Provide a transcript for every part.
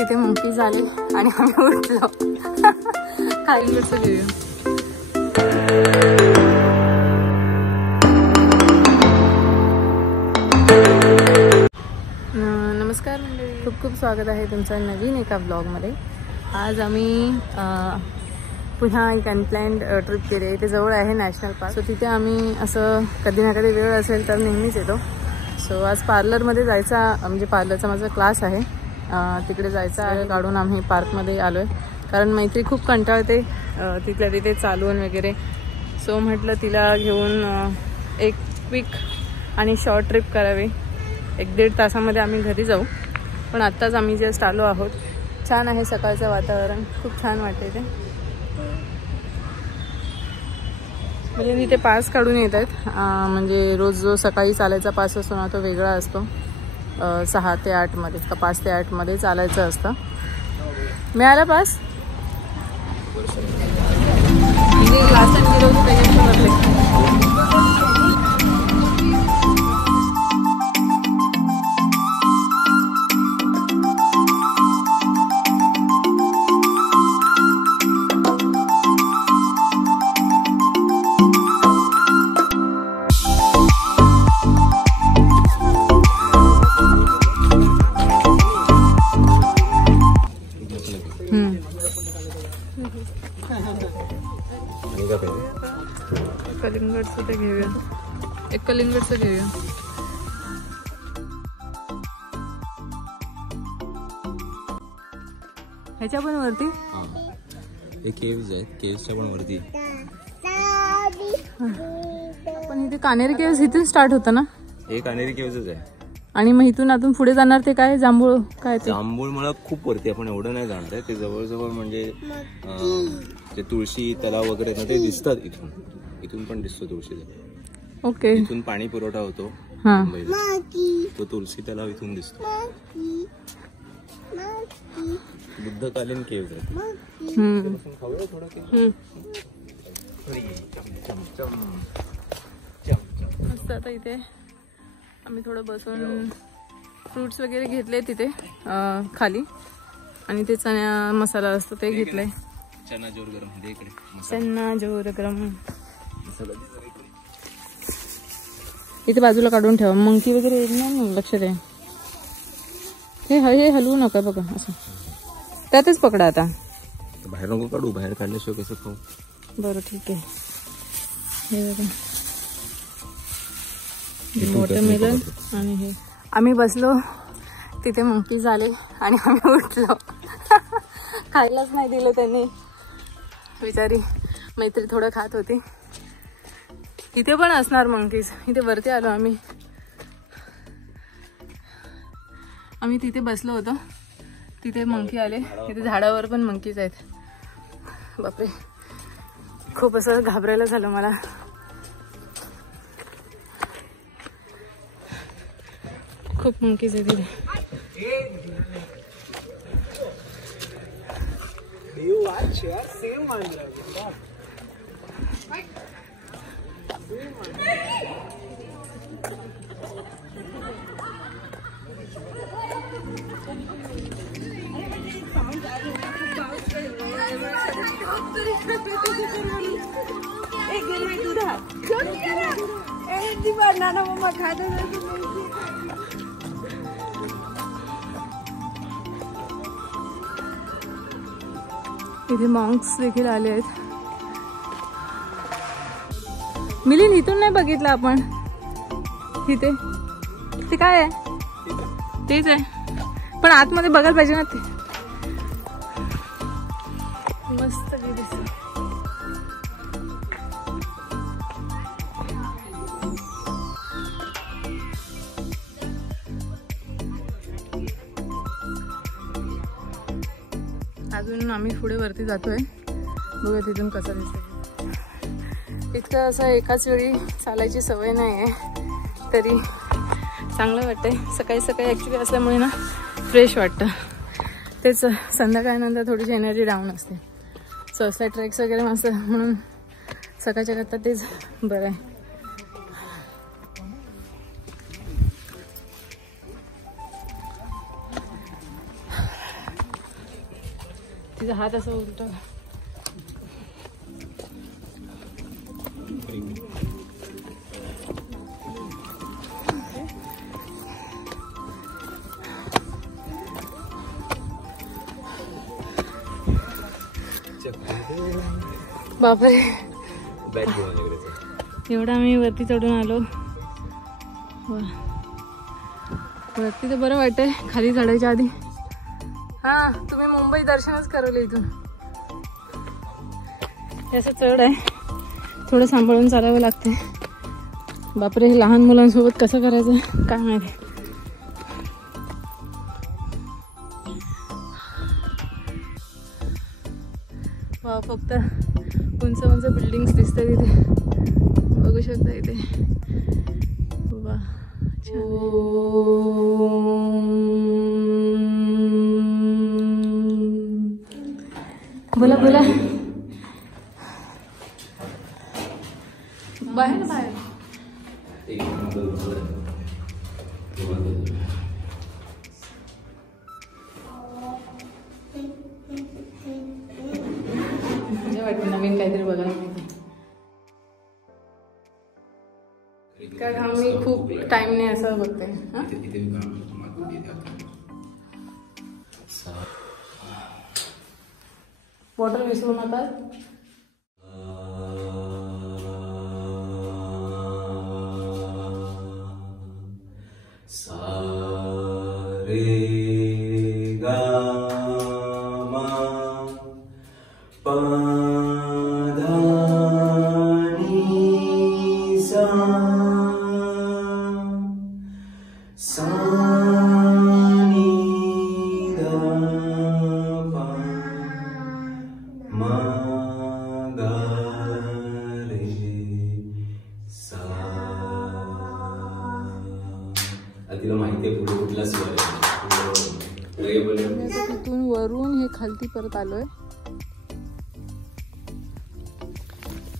तिथे मंकीज आले आणि आम्ही उठलो. खाली कसं घेऊया. नमस्कार मंडळी, खूप खूप स्वागत आहे तुमचं नवीन एका ब्लॉगमध्ये. आज आम्ही पुन्हा एक अनप्लॅन्ड ट्रिप केली आहे. ते जवळ आहे नॅशनल पार्क. सो तिथे आम्ही असं कधी ना कधी वेळ असेल तर नेहमीच येतो. सो आज पार्लरमध्ये जायचा, म्हणजे पार्लरचा माझा क्लास आहे, तिकडे जायचा आहे. काढून आम्ही पार्कमध्ये आलो आहे कारण मैत्री खूप कंटाळते तिथल्या तिथे चालवून वगैरे. सो म्हटलं तिला घेऊन एक क्विक आणि शॉर्ट ट्रिप करावी. 1-1.5 तासामध्ये आम्ही घरी जाऊ. पण आत्ताच आम्ही जस्ट आलो आहोत. छान आहे सकाळचं वातावरण, खूप छान वाटते ते. म्हणजे तिथे पास काढून येत आहेत. म्हणजे रोज जो सकाळी चालायचा पास असतो ना, तो वेगळा असतो. 6 ते 8 मध्ये का 5 ते 8 मध्ये चालायचं असतं. मिळाला पास. लास्ट टाइम गेलो होतो त्याच्यात कलिंगडचं ते घेऊया. एक कलिंगडचं घेऊया. ह्याच्या पण वरती हे केव्ज आहेत. केव्जच्या पण वरती. पण इथे कानेरी केव्ज इथून स्टार्ट होतं ना. हे कानेरी केव्जच आहे. आणि मग इथून आतून पुढे जाणार ते काय जांभूळ काय ते. जांभूळ मला खूप वरती, आपण एवढं नाही जाणार आहे. ते जवळजवळ म्हणजे ते तुळशी तलाव वगैरे ना, ते दिसतात इथून. इथून पण दिसतो तुळशी तलाव. ओके. इथून पाणी पुरवठा होतो मुंबईला. तो तुळशी तलाव इथून दिसतो. बुद्धकालीन केव्ज आहेत. खाऊया थोडं. मस्त. आता इथे आम्ही थोडं बसून फ्रुट्स वगैरे घेतले तिथे खाली. आणि ते चण्या मसाला असतो ते घेतलाय. चना जोर गरम दे इकडे. चना जोर गरम इथे बाजूला काढून ठेवा. मंकी वगैरे येईल ना, लक्ष द्या. हे हलवू नका बघा. असं त्यातच पकडा. आता बाहेर नको काढू. बाहेर काढल्याशिवाय कसं खाऊ. बरं ठीक आहे. हे बघा वॉटरमेलन. आणि हे आम्ही बसलो तिथे मंकीज आले आणि आम्ही उठलो. खायलाच नाही दिलं त्यांनी. बिचारी मैत्री थोडं खात होती. इथे पण असणार मंकीज. इथे वरती आलो आम्ही. तिथे बसलो होतो. तिथे मंकी आले. तिथे झाडावर पण मंकीज आहेत. बापरे, खूप असं घाबरायला झालं मला. खूप मंकीज आहे तिथे. इथे मॉन्क्स देखील आले आहेत. मिलिंद, इथून नाही बघितलं आपण. तिथे ते काय आहे? तेच आहे, पण आतमध्ये बघायला पाहिजे ना. ते मस्त दिसतं. अजून आम्ही पुढे वरती जातोय. बघूया तिथून कसं दिसतं. इतकं असं एकाच वेळी चालायची सवय नाही आहे, तरी चांगलं वाटतंय. सकाळी सकाळी ॲक्च्युली असल्यामुळे ना फ्रेश वाटतं. तेच संध्याकाळनंतर थोडीशी एनर्जी डाऊन असते. सो असल्या ट्रेक्स वगैरे मस्त, म्हणून सकाळच्या करता तेच बरं आहे. तिचा हात असं उलट. बापरे, एवढा आम्ही वरती चढून आलो. वरती तर बरं वाटतंय, खाली चढायच्या आधी. हा, तुम्ही मुंबई दर्शनच करवलं इथून. असं चढ आहे, थोडं सांभाळून चालावं लागते. बापरे, हे लहान मुलांसोबत कसं करायचं काय माहिती. वा, फक्त उंच उंच बिल्डिंग्स दिसतात इथे, बघू शकता इथे. वा, बोला बोला. बाहेर बाहेर वाटतं नवीन काहीतरी बघायला मिळते. कारण आम्ही खूप टाइमने असं बघते. वॉटर विसरू नका. तिला माहिती आहे पुढे कुठला स्वर आहे. तिथून वरून हे खालती परत आलोय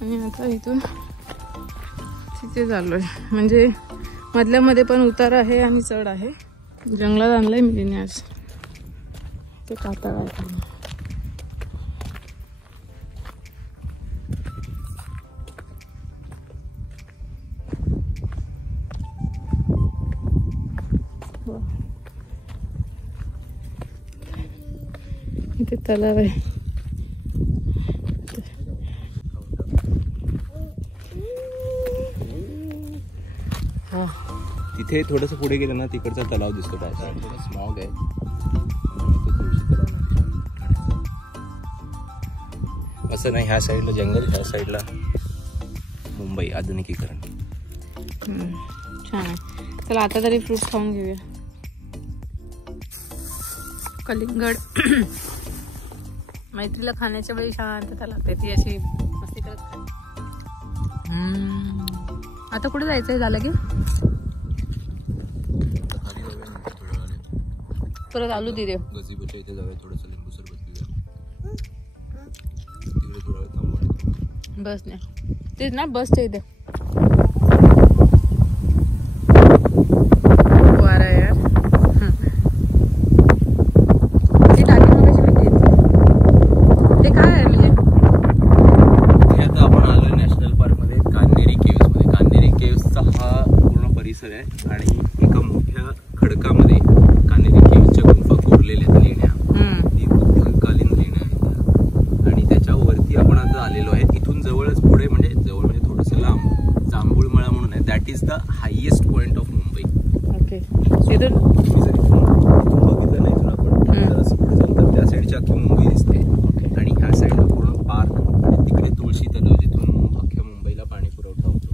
आणि आता इथून तिथे चाललोय. म्हणजे मधल्या मध्ये पण उतार आहे आणि चढ आहे. जंगलात आणलंय मी तिने आज. ते कातळ आहे. इथे तलाव आहे. तिथे थोडंसं पुढे गेलं ना तिकडचा तलाव दिसतो. थोडा स्मॉग आहे. असं नाही, ह्या साईडला जंगल, ह्या साईडला मुंबई आधुनिकीकरण. छान आहे. चला आता तरी फ्रूट खाऊन घेऊया. कलिंगड मैत्रीला खाण्याच्या वेळी शांतता लागते. ती अशी मस्ती करत खाते. आता कुठे जायचंय झालं की परत आलू तिथे गझीबोच्या इथे जाऊया. थोडंसं लिंबू सरबत पिऊया. तिकडे थोडा वेळ थांबूया. बस नाही तेच ना, बसच्या इथे. वारा यार. ते टाकी मगाशी मी घेतली. ते काय आहे म्हणजे हे आता आपण आलोय नॅशनल पार्क मध्ये, कान्हेरी केव्स मध्ये. कान्हेरी केव्सचा हा पूर्ण परिसर आहे आणि एका मोठ्या खडकामध्ये कान्हेरी केव्सच्या गुंफा कोरलेल्या आहेत लेण्या. ती बुद्धकालीन लेण्या आहेत आणि त्याच्यावरती आपण आता आलेलो आहे. इथून जवळच पुढे म्हणजे जवळ म्हणजे थोडंसं लांब जांभूळमळा म्हणून आहे. That is the highest point of Mumbai. Okay. तिथून बघितलं नाही इथून आपण जरासं पुढे जाऊ तर त्या साईडची अख्खी मुंबई दिसते. आणि ह्या साईडला पूर्ण पार्क आणि तिकडे तुळशी तलाव जिथून अख्ख्या मुंबईला पाणी पुरवठा होतो.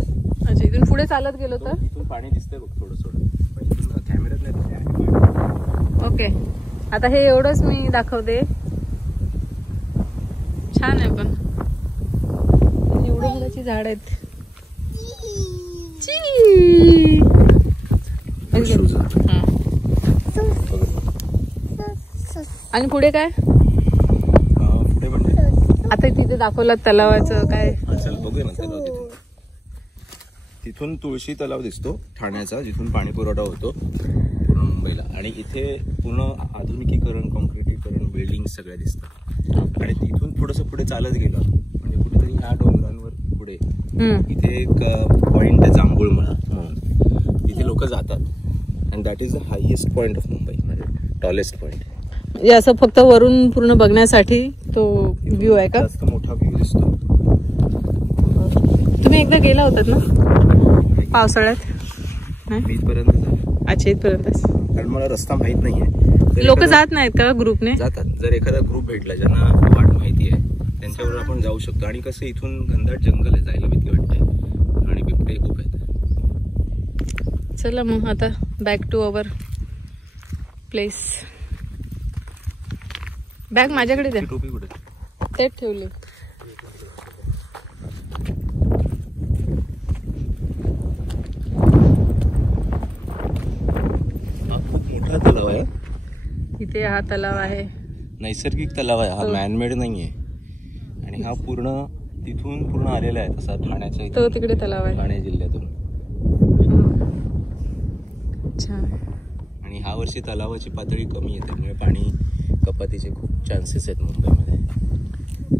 अच्छा, इथून पुढे चालत गेलो तर इथून पाणी दिसतंय बघ थोडं थोडं. कॅमेऱ्यात नाही दिसतंय. ओके. आता हे एवढंच मी दाखवते. छान आहे पण एवढं फुलाची झाड आहेत. आणि पुढे काय पुढे म्हणजे आता तिथे दाखवलं तलावाचं काय असेल बघूया ना तलाव तिथे. तिथून तुळशी तलाव दिसतो ठाण्याचा, जिथून पाणी पुरवठा होतो पूर्ण मुंबईला. आणि इथे पूर्ण आधुनिकीकरण, कॉन्क्रिटीकरण, बिल्डिंग बिल्डिंग सगळ्या दिसतात. आणि तिथून थोडंसं पुढे चालत गेलं म्हणजे कुठेतरी ह्या डोंगरांवर पुढे इथे एक पॉइंट आहे जांभूळ म्हणून, तिथे लोक जातात. And that is the highest point of Mumbai, म्हणजे टॉलेस्ट पॉइंट. म्हणजे असं फक्त वरून पूर्ण बघण्यासाठी तो व्ह्यू आहे का? जास्त मोठा व्ह्यू दिसतो. तुम्ही एकदा गेला होतात ना पावसाळ्यात? मी इथपर्यंत झालो. अच्छा, इथपर्यंतच. कारण मला रस्ता माहित नाहीये. लोक जात नाहीत का ग्रुपने? जातात. जर एखादा ग्रुप भेटला ज्यांना वाट माहिती आहे त्यांच्यावर आपण जाऊ शकतो. आणि कसं इथून घनदाट जंगल आहे, जायला भीती वाटते आणि बिबटे खूप आहेत. चला मग आता back to our place. Bag माझ्याकडे द्या. टोपी कुठे? तेच ठेवली. मोठा तलाव आहे इथे. हा तलाव आहे, नैसर्गिक तलाव आहे हा, मॅनमेड नाहीये. आणि हा पूर्ण तिथून पूर्ण आलेला आहे तसा ठाण्याच्या तो तिकडे तलाव आहे, ठाणे जिल्ह्यातून. छान. आणि ह्या वर्षी तलावाची पातळी कमी आहे, त्यामुळे पाणी कपातीचे खूप चान्सेस आहेत मुंबईमध्ये.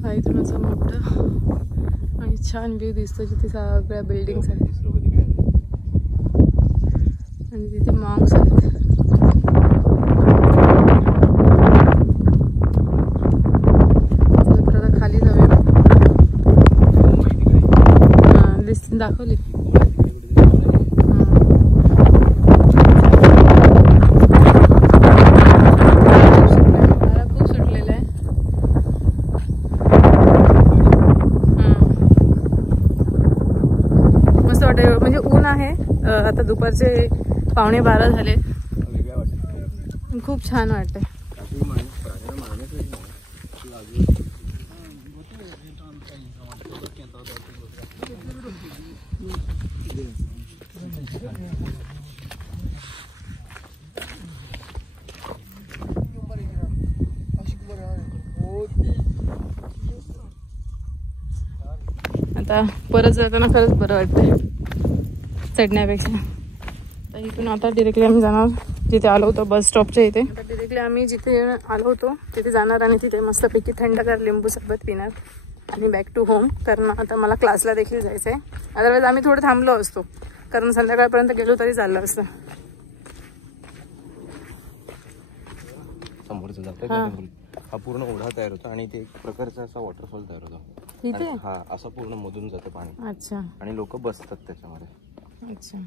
हा इथून असं मोठं आणि छान व्ह्यू दिसतो जिथे सगळ्या बिल्डिंग्स आहेत आणि तिथे मॉंग्स आहेत. खाली जाऊया. दाखवली. खूप सुटलेलं आहे. मस्त वाटतं. म्हणजे ऊन आहे आता, दुपारचे 11:15 झाले. खूप छान वाटतंय. आता परत जाताना खरंच बरं वाटतंय चढण्यापेक्षा. तर इथून आता डिरेक्टली आम्ही जाणार जिथे आलो होतो, बस स्टॉपच्या इथे. आता डिरेक्टली आम्ही जिथे आलो होतो तिथे जाणार आणि तिथे मस्तपैकी थंडगार लिंबू सरबत पिणार आणि बॅक टू होम. कारण आता मला क्लासला देखील जायचं आहे. अदरवाईज आम्ही थोडं थांबलो असतो, कारण संध्याकाळपर्यंत गेलो तरी चाललं असतं. समोरचं जातं हा पूर्ण ओढा तयार होतो आणि ते एक प्रकारचा असा वॉटरफॉल तयार होतो इथे. हा असं पूर्ण मधून जातं पाणी. अच्छा. आणि लोक बसतात त्याच्यामध्ये. अच्छा.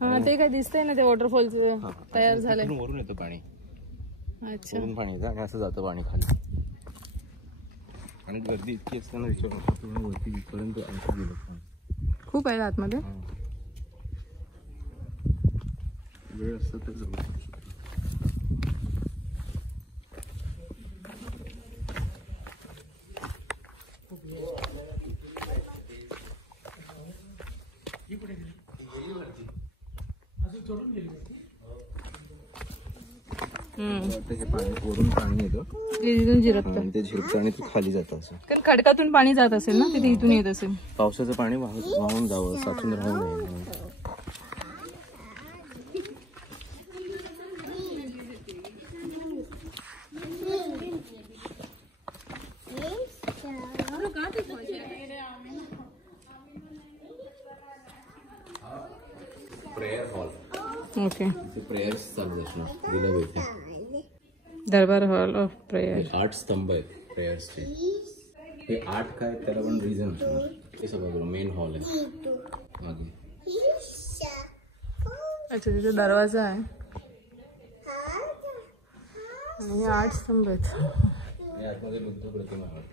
हा ते काय दिसतंय ना ते वॉटरफॉलचं तयार झालंय. वरून येतं पाणी. अच्छा. वरून पाणी येतं आणि असं जातं पाणी खाली. आणि गर्दी इतकी असताना पूर्ण वरती इथपर्यंत आणखी गेलं. खूप आहे आतमध्ये. वेळ असतं तर जाऊ शकतो. हे पाणी वरून पाणी येतं, तिथून झिरपतं. ते झिरपतं आणि ते खाली जातं असं. कारण खडकातून पाणी जात असेल ना, तिथे इथून येत असेल. पावसाचं पाणी वाहून जावं, साचून राहू नये. Prayer hall. ओके. प्रेयर्स चालू असणार दिलं भेटे. दरबार हॉल ऑफ प्रेयर. 8 स्तंभ आहेत प्रेयर्सचे. हे 8 काय त्याला पण रिझन असणार. हे सगळं मेन हॉल आहे मागे. अच्छा, तिथे दरवाजा आहे आणि 8 स्तंभ आहेत. आतमध्ये बुद्ध प्रतिमा आहे.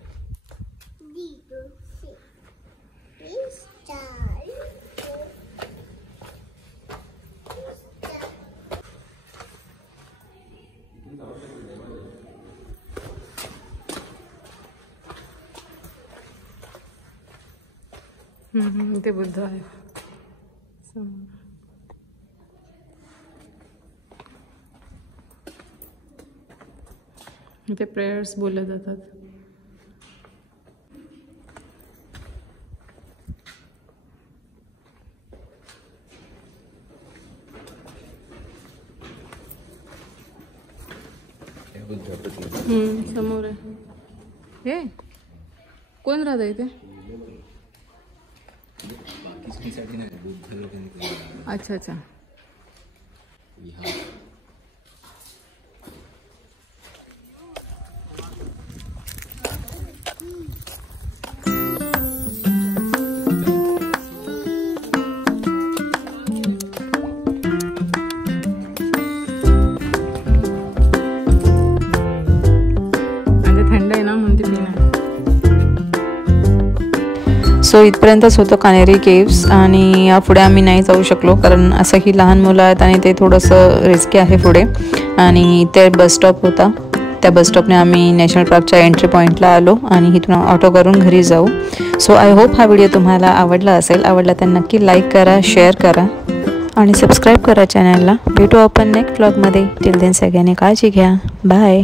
ते बुद्ध आहे. इथे प्रेयर्स बोलले जातात. समोर आहे. हे कोण राहत इथे? अच्छा अच्छा. सो इथपर्यंतच होतं कानेरी केव्स आणि पुढे आम्ही नाही जाऊ शकलो कारण असं ही लहान मुलं आहेत आणि ते थोडंसं रिस्की आहे पुढे. आणि इथे बस स्टॉप होता, त्या बस स्टॉपने आम्ही नॅशनल पार्कच्या एंट्री पॉईंटला आलो आणि इथून ऑटो करून घरी जाऊ. सो आय होप हा व्हिडिओ तुम्हाला आवडला असेल. आवडला तर नक्की लाईक करा, शेअर करा आणि सबस्क्राईब करा चॅनलला. भेटू आपण नेक्स्ट व्लॉगमध्ये. टिल देन सगळ्यांनी काळजी घ्या. बाय.